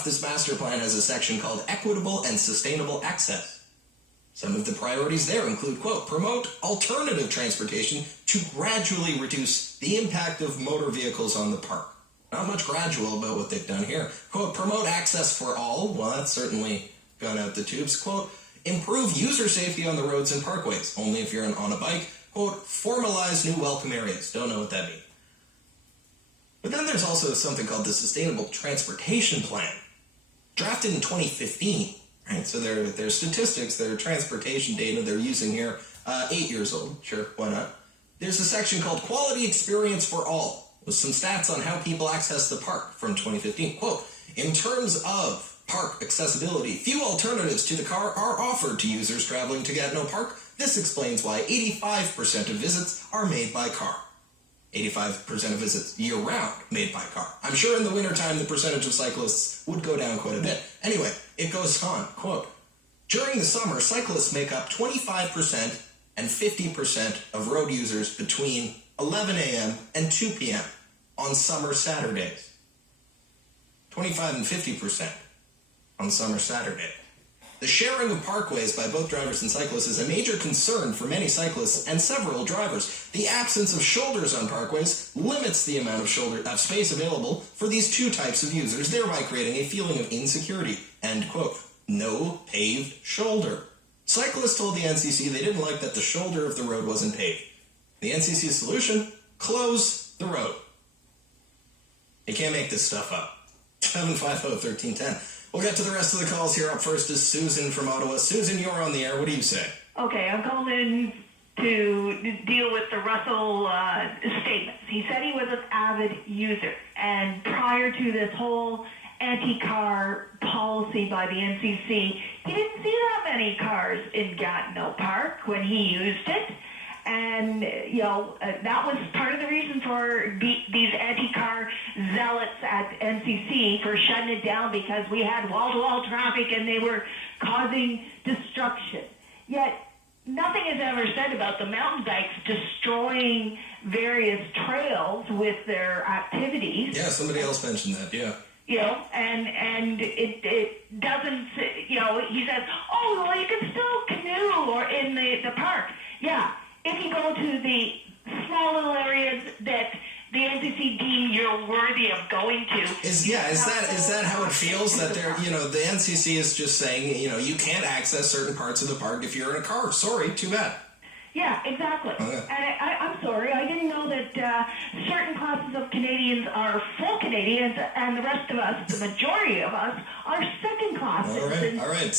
enough, this master plan has a section called Equitable and Sustainable Access. Some of the priorities there include, quote, promote alternative transportation to gradually reduce the impact of motor vehicles on the park. Not much gradual about what they've done here. Quote, promote access for all. Well, that's certainly gone out the tubes. Quote, improve user safety on the roads and parkways, only if you're on a bike. Quote, formalize new welcome areas. Don't know what that means. But then there's also something called the Sustainable Transportation Plan, drafted in 2015. Right, so their statistics, their transportation data they're using here, 8 years old. Sure, why not? There's a section called Quality Experience for All, with some stats on how people access the park from 2015. Quote, in terms of park accessibility, few alternatives to the car are offered to users traveling to Gatineau Park. This explains why 85% of visits are made by car. 85% of visits year-round made by car. I'm sure in the wintertime the percentage of cyclists would go down quite a bit. Anyway, it goes on, quote, during the summer, cyclists make up 25% and 50% of road users between 11 a.m. and 2 p.m. on summer Saturdays. 25 and 50% on summer Saturday. The sharing of parkways by both drivers and cyclists is a major concern for many cyclists and several drivers. The absence of shoulders on parkways limits the amount of space available for these two types of users, thereby creating a feeling of insecurity. End quote. No paved shoulder. Cyclists told the NCC they didn't like that the shoulder of the road wasn't paved. The NCC's solution? Close the road. You can't make this stuff up. 750-1310. We'll get to the rest of the calls here. Up first is Susan from Ottawa. Susan, you're on the air. What do you say? Okay, I'm calling in to deal with the Russell statements. He said he was an avid user, and prior to this whole anti-car policy by the NCC, he didn't see that many cars in Gatineau Park when he used it. And, that was part of the reason for these anti-car zealots at NCC for shutting it down, because we had wall-to-wall traffic and they were causing destruction. Yet, nothing is ever said about the mountain bikes destroying various trails with their activities. Yeah, somebody else mentioned that, yeah. And it doesn't, he says, oh, well, you can still canoe or in the park. Yeah. If you go to the small little areas that the NCC deem you're worthy of going to. Is that how it feels? That they're, the NCC is just saying, you can't access certain parts of the park if you're in a car. Sorry, too bad. Yeah, exactly. Okay. And I'm sorry, I didn't know that certain classes of Canadians are full Canadians and the rest of us, the majority of us, are second class citizens. All right.